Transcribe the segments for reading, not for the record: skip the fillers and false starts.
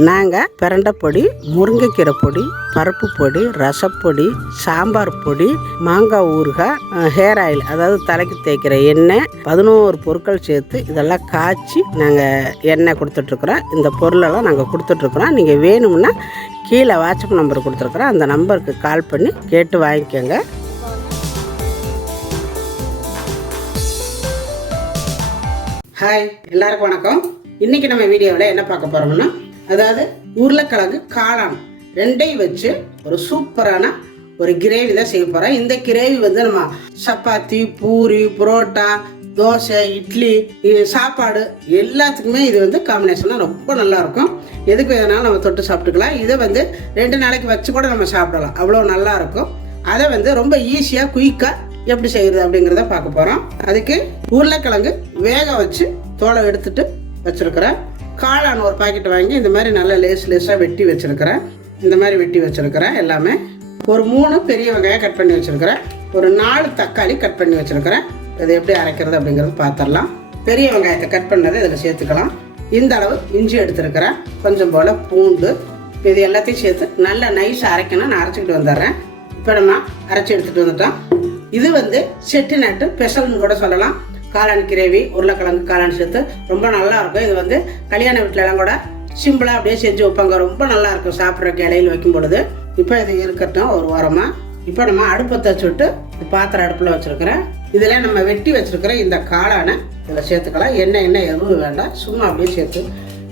நாங்கள் பிரண்டை பொடி, முருங்கைக்கீரை பொடி, பருப்பு பொடி, ரசப்பொடி, சாம்பார் பொடி, மாங்காய் ஊறுகாய், ஹேர் ஆயில் அதாவது தலைக்கு தேய்க்கிற எண்ணெய், 11 பொருட்கள் சேர்த்து இதெல்லாம் காய்ச்சி நாங்கள் எண்ணெய் கொடுத்துட்ருக்குறோம். இந்த பொருளெல்லாம் நாங்கள் கொடுத்துட்ருக்குறோம். நீங்கள் வேணும்னா கீழே வாட்ஸ்அப் நம்பர் கொடுத்துருக்குறோம். அந்த நம்பருக்கு கால் பண்ணி கேட்டு வாங்கிக்கோங்க. ஹாய், எல்லாருக்கும் வணக்கம். இன்றைக்கி நம்ம வீடியோவில் என்ன பார்க்க போகிறோம்னா, அதாவது உருளைக்கிழங்கு காளான் ரெண்டையும் வச்சு ஒரு சூப்பரான ஒரு கிரேவி தான் செய்ய போகிறோம். இந்த கிரேவி வந்து நம்ம சப்பாத்தி, பூரி, புரோட்டா, தோசை, இட்லி, சாப்பாடு எல்லாத்துக்குமே இது வந்து காம்பினேஷனாக ரொம்ப நல்லாயிருக்கும். எதுக்கு வேணாலும் நம்ம தொட்டு சாப்பிட்டுக்கலாம். இதை வந்து 2 நாளைக்கு வச்சு கூட நம்ம சாப்பிடலாம், அவ்வளோ நல்லாயிருக்கும். அதை வந்து ரொம்ப ஈஸியாக குயிக்காக எப்படி செய்கிறது அப்படிங்கிறத பார்க்க போகிறோம். அதுக்கு உருளைக்கிழங்கு வேக வச்சு தோலை எடுத்துட்டு வச்சுருக்கிறேன். காளான் ஒரு பாக்கெட் வாங்கி இந்த மாதிரி நல்லா லேஸாக வெட்டி வச்சுருக்கிறேன். இந்த மாதிரி வெட்டி வச்சுருக்கிறேன். எல்லாமே ஒரு 3 பெரிய வெங்காயம் கட் பண்ணி வச்சுருக்கிறேன். ஒரு 4 தக்காளி கட் பண்ணி வச்சுருக்கிறேன். இதை எப்படி அரைக்கிறது அப்படிங்கிறது பார்த்துடலாம். பெரிய வெங்காயத்தை கட் பண்ணதை இதில் சேர்த்துக்கலாம். இந்த அளவு இஞ்சி எடுத்துருக்கிறேன். கொஞ்சம் போல் பூண்டு. இது எல்லாத்தையும் சேர்த்து நல்லா நைஸாக அரைக்கணும். நான் அரைச்சிக்கிட்டு வந்துடுறேன். இப்போ நம்ம அரைச்சி எடுத்துகிட்டு வந்துட்டோம். இது வந்து செட்டிநாட்டு ஸ்பெஷல்னு கூட சொல்லலாம். காளான் கிரேவி, உருளைக்கிழங்கு காளான் சேர்த்து ரொம்ப நல்லா இருக்கும். இது வந்து கல்யாண வீட்டிலலாம் கூட சிம்பிளாக அப்படியே செஞ்சு வைப்பாங்க. ரொம்ப நல்லா இருக்கும் சாப்பிட்றக்கு இலையில் வைக்கும் பொழுது. இப்போ இது இருக்கட்டும் ஒரு வாரமாக. இப்போ நம்ம அடுப்பை வச்சுட்டு பாத்திரம் அடுப்பில் வச்சுருக்கிறேன். இதில் நம்ம வெட்டி வச்சுருக்கிற இந்த காளானை இதில் சேர்த்துக்கலாம். எண்ணெய் எதுவும் வேண்டாம், சும்மா அப்படியே சேர்த்து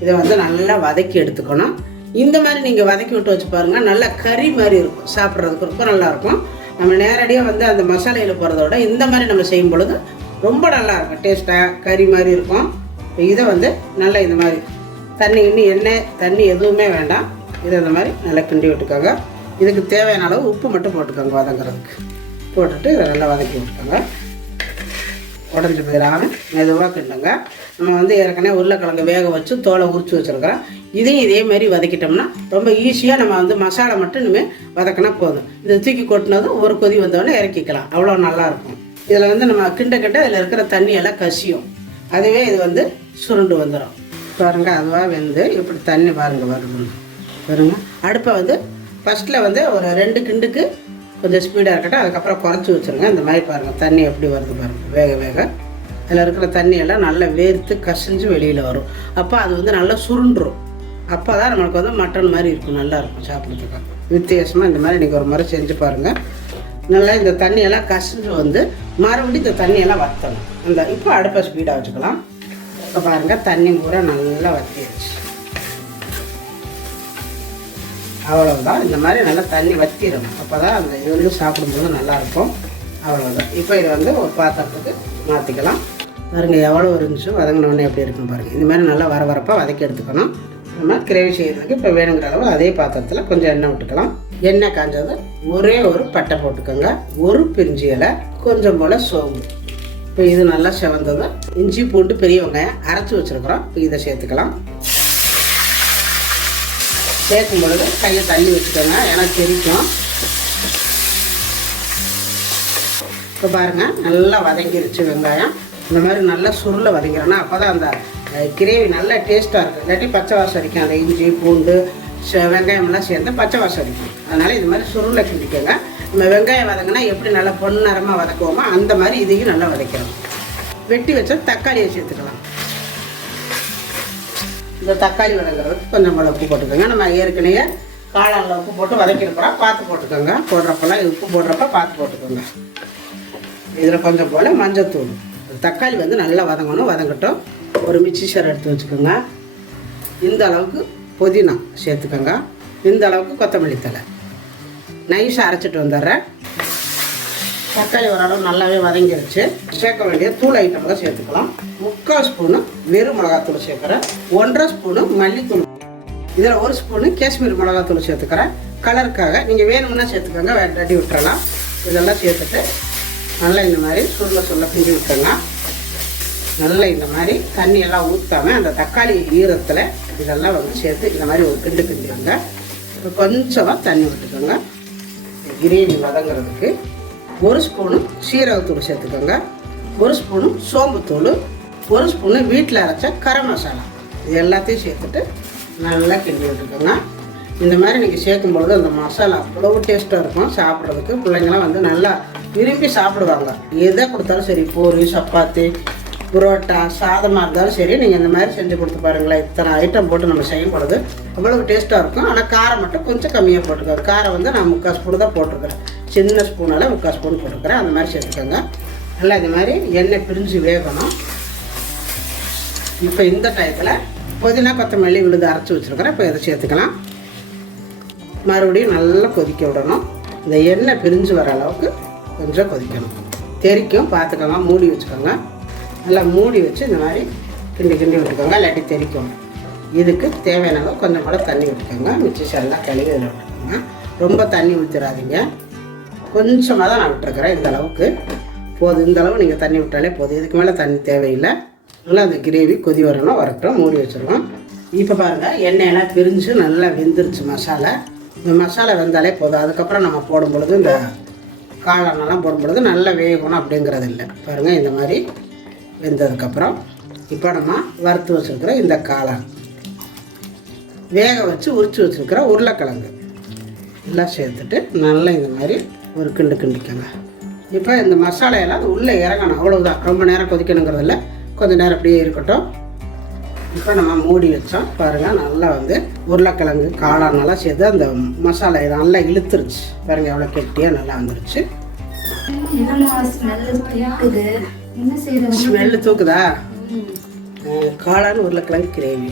இதை வந்து நல்லா வதக்கி எடுத்துக்கணும். இந்த மாதிரி நீங்கள் வதக்கி விட்டு வச்சு பாருங்கள், நல்லா கறி மாதிரி இருக்கும், சாப்பிட்றதுக்கு ரொம்ப நல்லாயிருக்கும். நம்ம நேரடியாக வந்து அந்த மசாலையில் போகிறத விட இந்த மாதிரி நம்ம செய்யும் பொழுது ரொம்ப நல்லாயிருக்கும், டேஸ்ட்டாக கறி மாதிரி இருக்கும். இதை வந்து நல்லா இந்த மாதிரி எண்ணெய் தண்ணி எதுவுமே வேண்டாம். இதை இந்த மாதிரி நல்லா கிண்டி விட்டுக்கோங்க. இதுக்கு தேவையான அளவு உப்பு மட்டும் போட்டுக்கோங்க. வதங்குறதுக்கு போட்டுட்டு இதை நல்லா வதக்கி விட்டுக்கோங்க. உடஞ்சி போயிடாமல் மெதுவாக கிண்டுங்க. நம்ம வந்து ஏற்கனவே உருளைக்கிழங்கு வேக வச்சு தோலை உரிச்சு வச்சுருக்கிறோம். இதையும் இதே மாதிரி வதக்கிட்டோம்னா ரொம்ப ஈஸியாக நம்ம வந்து மசாலா மட்டும் இனிமேல் வதக்கினா போதும். இதை தூக்கி கொட்டினதும் ஒரு கொதி வந்தோடனே இறக்கிக்கலாம். அவ்வளோ நல்லாயிருக்கும். இதில் வந்து நம்ம கிண்ட இதில் இருக்கிற தண்ணியெல்லாம் கசியும். அதுவே இது வந்து சுருண்டு வந்துடும். பாருங்கள், அதுவாக வெந்து இப்படி தண்ணி பாருங்கள் வருங்க. அடுப்பை வந்து ஃபஸ்ட்டில் வந்து ஒரு 2 கிண்டுக்கு கொஞ்சம் ஸ்பீடாக இருக்கட்டும். அதுக்கப்புறம் குறைச்சி வச்சுருங்க. இந்த மாதிரி பாருங்கள் தண்ணி எப்படி வருது பாருங்கள். வேக அதில் இருக்கிற தண்ணியெல்லாம் நல்லா வேர்த்து கசிஞ்சு வெளியில் வரும். அப்போ அது வந்து நல்லா சுருண்டுரும். அப்போ தான் நம்மளுக்கு வந்து மட்டன் மாதிரி இருக்கும், நல்லாயிருக்கும் சாப்பிட்றதுக்கு. வித்தியாசமாக இந்த மாதிரி நீங்கள் ஒரு முறை செஞ்சு பாருங்கள். நல்லா இந்த தண்ணியெல்லாம் கசிஞ்சு வந்து மறுபடியும் இந்த தண்ணியெல்லாம் வற்றணும். அந்த இப்போ அடுப்பை ஸ்பீடாக வச்சுக்கலாம். இப்போ பாருங்கள் தண்ணி பூரா நல்லா வற்றிடுச்சு. அவ்வளோதான். இந்த மாதிரி நல்லா தண்ணி வற்றிடணும். அப்போ தான் அந்த இது வந்து சாப்பிடும்போது நல்லாயிருக்கும். அவ்வளோதான். இப்போ இதை வந்து ஒரு பாத்திரத்துக்கு மாற்றிக்கலாம். பாருங்கள் எவ்வளோ இருந்துச்சு, வதங்கினோடனே எப்படி இருக்குன்னு பாருங்கள். இந்த மாதிரி நல்லா வரப்பாக வதக்கி எடுத்துக்கணும். நம்ம கிரேவி செய்கிறதுக்கு இப்போ வேணுங்கிற அளவு அதே பாத்திரத்தில் கொஞ்சம் எண்ணெய் விட்டுக்கலாம். எண்ணெய் காஞ்சது ஒரே ஒரு பட்டை போட்டுக்கோங்க, ஒரு பிரிஞ்சி இலை, கொஞ்சம் போல் சோம்பு. இப்போ இது நல்லா செவந்ததும் இஞ்சி பூண்டு பெரிய வெங்காயம் அரைச்சி வச்சுருக்குறோம். இப்போ இதை சேர்த்துக்கலாம். சேர்க்கும் பொழுது கையை தள்ளி வச்சுக்கோங்க, ஏன்னா தெரிக்கும். இப்போ பாருங்கள் நல்லா வதங்கிருச்சு வெங்காயம். இந்த மாதிரி நல்லா சுருளை வதங்கிறோன்னா அப்போ தான் அந்த கிரேவி நல்லா டேஸ்ட்டாக இருக்கும். இல்லாட்டி பச்சை வாசம் அடிக்கும். அந்த இஞ்சி பூண்டு வெங்காயமெல்லாம் சேர்ந்து பச்சை வாசம் அடிக்கும். அதனால் இது மாதிரி சுருளை கிண்டிக்கோங்க. நம்ம வெங்காயம் வதங்கினா எப்படி நல்லா பொன்னரமாக வதக்குவோமோ அந்த மாதிரி இதையும் நல்லா வதக்கிறோம். வெட்டி வச்ச தக்காளியை சேர்த்துக்கலாம். இந்த தக்காளி வதங்குறதுக்கு கொஞ்சம் போல் உப்பு போட்டுக்கோங்க. நம்ம ஏற்கனவே காளானில் உப்பு போட்டு வதக்கிருக்கிறோம், பார்த்து போட்டுக்கோங்க. போடுறப்பெல்லாம் உப்பு போடுறப்ப பார்த்து போட்டுக்கோங்க. இதில் கொஞ்சம் போல் மஞ்சத்தூள். தக்காளி வந்து நல்லா வதங்கட்டும். ஒரு மிக்சி ஜார் எடுத்து வச்சுக்கோங்க. இந்த அளவுக்கு புதினா சேர்த்துக்கோங்க. இந்த அளவுக்கு கொத்தமல்லி தழை நைஸாக அரைச்சிட்டு வந்துடுறேன். தக்காளி ஓரளவு நல்லாவே வதங்கிருச்சு. சேர்க்க வேண்டிய தூள் ஐட்டம்லாம் சேர்த்துக்கலாம். 3/4 ஸ்பூனு வெறும் மிளகாத்தூள் சேர்க்குறேன். 1/2 ஸ்பூனு மல்லித்தூள். இதில் 1 ஸ்பூனு காஷ்மீர் மிளகாத்தூள் சேர்த்துக்கிறேன். கலருக்காக நீங்கள் வேணும்னா சேர்த்துக்கோங்க, ரெடி விட்டுறலாம். இதெல்லாம் சேர்த்துட்டு நல்லா இந்த மாதிரி சுருள கிண்டி விட்டுருங்க. நல்லா இந்த மாதிரி தண்ணியெல்லாம் ஊற்றாமல் அந்த தக்காளி ஈரத்தில் இதெல்லாம் வந்து சேர்த்து இந்த மாதிரி ஒரு கிண்டிடுங்க. கொஞ்சமாக தண்ணி விட்டுக்கோங்க. கிரேவி வதங்கிறதுக்கு 1 ஸ்பூனு சீரகத்தூள் சேர்த்துக்கோங்க, 1 ஸ்பூனு சோம்புத்தூள், 1 ஸ்பூனு வீட்டில் அரைச்ச கரம் மசாலா. இது எல்லாத்தையும் சேர்த்துட்டு நல்லா கிண்டி விட்டுக்கோங்க. இந்த மாதிரி நீங்கள் சேர்க்கும்பொழுது அந்த மசாலா அவ்வளோ டேஸ்ட்டாக இருக்கும். சாப்பிட்றதுக்கு பிள்ளைங்களாம் வந்து நல்லா விரும்பி சாப்பிடுவாங்க. எதை கொடுத்தாலும் சரி, பூரி, சப்பாத்தி, புரோட்டா, சாதமாக இருந்தாலும் சரி, நீங்கள் இந்த மாதிரி செஞ்சு கொடுத்து பாருங்களேன். இத்தனை ஐட்டம் போட்டு நம்ம செய்யப்படுது அவ்வளோ டேஸ்ட்டாக இருக்கும். ஆனால் காரம் மட்டும் கொஞ்சம் கம்மியாக போட்டுக்கோங்க. காரம் வந்து நான் 3/4 ஸ்பூன் தான் போட்டிருக்கிறேன். சின்ன ஸ்பூனால் 3/4 ஸ்பூன் போட்டுருக்கிறேன். அந்த மாதிரி சேர்த்துக்கோங்க. நல்லா இந்த மாதிரி எண்ணெய் பிரிஞ்சு வேகணும். இப்போ இந்த டயத்தில் புதினா, கொத்தமல்லி, விழுது அரைச்சி வச்சுருக்கிறேன். இப்போ இதை சேர்த்துக்கலாம். மறுபடியும் நல்லா கொதிக்க விடணும். இந்த எண்ணெய் பிரிஞ்சு வர அளவுக்கு கொஞ்சம் கொதிக்கணும். தெரிக்கும், பார்த்துக்கோங்க. மூடி வச்சுக்கோங்க. நல்லா மூடி வச்சு இந்த மாதிரி கிண்டி விட்டுக்கோங்க, இல்லாட்டி தெரிக்கும். இதுக்கு தேவையான அளவு கொஞ்சம் கூட தண்ணி விட்டுக்கோங்க. மிச்சம் எல்லாம் கழுவி இதில் விட்டுக்கோங்க. ரொம்ப தண்ணி ஊற்றிடாதீங்க. கொஞ்சமாக தான் நான் விட்டுருக்குறேன். இந்த அளவுக்கு போதும். இந்த அளவு நீங்கள் தண்ணி விட்டாலே போதும். இதுக்கு மேலே தண்ணி தேவையில்லை. நல்லா அந்த கிரேவி கொதி வரட்டும். மூடி வச்சுருவோம். இப்போ பாருங்கள், எண்ணெயெல்லாம் பிரிஞ்சு நல்லா வெந்துருச்சு மசாலா. இந்த மசாலா வெந்தாலே போதும். அதுக்கப்புறம் நம்ம போடும்பொழுது இந்த காளானெல்லாம் போடும்பொழுது நல்லா வேகணும் அப்படிங்கிறது இல்லை. பாருங்கள், இந்த மாதிரி வெந்ததுக்கப்புறம் இப்போ நம்ம வறுத்து வச்சுருக்கிற இந்த காளான், வேக வச்சு உரித்து வச்சுருக்கிற உருளைக்கிழங்கு எல்லாம் சேர்த்துட்டு நல்லா இந்த மாதிரி ஒரு கிண்டிக்கோங்க. இப்போ இந்த மசாலையெல்லாம் உள்ளே இறங்கணும். அவ்வளோதான். ரொம்ப நேரம் கொதிக்கணுங்கிறது இல்லை. கொஞ்சம் நேரம் அப்படியே இருக்கட்டும். இப்போ நம்ம மூடி வச்சோம். பாருங்கள், நல்லா வந்து உருளைக்கிழங்கு, காளான் நல்லா சேர்த்து அந்த மசாலா நல்லா இழுத்துருச்சு. பாருங்கள், எவ்வளோ கெட்டியாக நல்லா வந்துருச்சு. ஸ்மெல்லு தூக்குதா? காளான் உருளைக்கிழங்கு கிரேவி.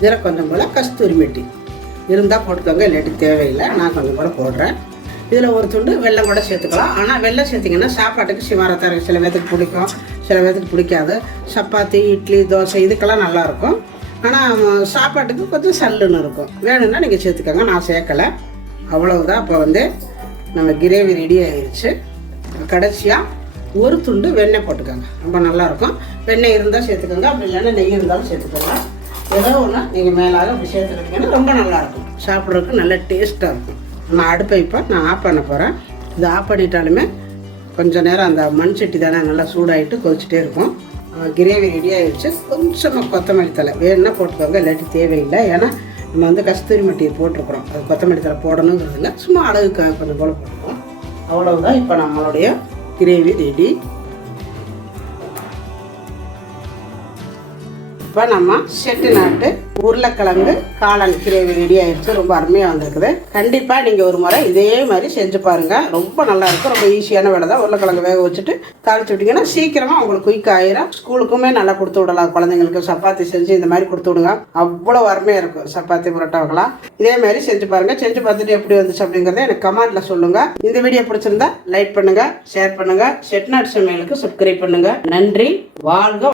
இதில் கொஞ்சம் போல் கஸ்தூரி மெட்டி இருந்தால் போட்டுக்கோங்க, இல்லாட்டி தேவையில்லை. நான் கொஞ்சம் கூட போடுறேன். இதில் ஒரு துண்டு வெல்லம் கூட சேர்த்துக்கலாம். ஆனால் வெல்லம் சேர்த்திங்கன்னா சாப்பாட்டுக்கு சிவாரத்தான் இருக்குது. சில பேர்த்துக்கு பிடிக்கும், சில பேர்த்துக்கு பிடிக்காது. சப்பாத்தி, இட்லி, தோசை இதுக்கெல்லாம் நல்லாயிருக்கும். ஆனால் சாப்பாட்டுக்கு கொஞ்சம் சல்லுன்னு இருக்கும். வேணும்னா நீங்கள் சேர்த்துக்கோங்க. நான் சேர்க்கலை. அவ்வளவுதான். இப்போ வந்து நம்ம கிரேவி ரெடி ஆயிடுச்சு. கடைசியாக ஒரு துண்டு வெண்ணெய் போட்டுக்கோங்க. ரொம்ப நல்லாயிருக்கும். வெண்ணெய் இருந்தால் சேர்த்துக்கோங்க, அப்படி இல்லைன்னா நெய் இருந்தாலும் சேர்த்துக்கோங்க. ஏதோ ஒன்று நீங்கள் மேலாக அப்படி சேர்த்துக்கிட்டிங்கன்னா ரொம்ப நல்லாயிருக்கும். சாப்பிட்றதுக்கு நல்ல டேஸ்ட்டாக இருக்கும். நான் அடுப்பை இப்போ நான் ஆஃப் பண்ண போகிறேன். இது ஆஃப் பண்ணிட்டாலுமே கொஞ்சம் நேரம் அந்த மண் சட்டி தானே நல்லா சூடாகிட்டு கொதிச்சுட்டே இருக்கும். கிரேவி ரெடி ஆகிடுச்சு. கொஞ்சமாக கொத்தமல்லி தழை வேணுன்னா போட்டுக்கோங்க, இல்லாட்டி தேவையில்லை. ஏன்னா நம்ம வந்து கஸ்தூரி மெட்டி போட்டிருக்கிறோம். அது கொத்தமல்லி தழை போடணுங்கிறது இல்லை, சும்மா அழகுக்கு கொஞ்சம் போல் போட்டுருக்கோம். அவ்வளவுதான். இப்போ நம்மளுடைய கிரேவி ரெடி. இப்போ நம்ம செட்டிநாட்டு உருளைக்கிழங்கு காளான் கிரேவி ரெடி ஆயிடுச்சு. ரொம்ப அருமையாக வந்திருக்குது. கண்டிப்பாக நீங்கள் ஒரு முறை இதே மாதிரி செஞ்சு பாருங்கள். ரொம்ப நல்லாயிருக்கும். ரொம்ப ஈஸியான வேலை தான். உருளைக்கிழங்கு வேக வச்சுட்டு தாளிச்சு விட்டிங்கன்னா சீக்கிரமாக உங்களுக்கு குயிக் ஆயிரும். ஸ்கூலுக்குமே நல்லா கொடுத்து விடலாம். குழந்தைங்களுக்கு சப்பாத்தி செஞ்சு இந்த மாதிரி கொடுத்து விடுங்க. அவ்வளோ அருமையாக இருக்கும். சப்பாத்தி, புரோட்டாவுக்கெல்லாம் இதே மாதிரி செஞ்சு பாருங்கள். செஞ்சு பார்த்துட்டு எப்படி வந்துச்சு அப்படிங்கிறத எனக்கு கமெண்ட்டில் சொல்லுங்கள். இந்த வீடியோ பிடிச்சிருந்தா லைக் பண்ணுங்கள், ஷேர் பண்ணுங்கள். செட்டிநாடு சமையலுக்கு சப்ஸ்கிரைப் பண்ணுங்கள். நன்றி. வாழ்க.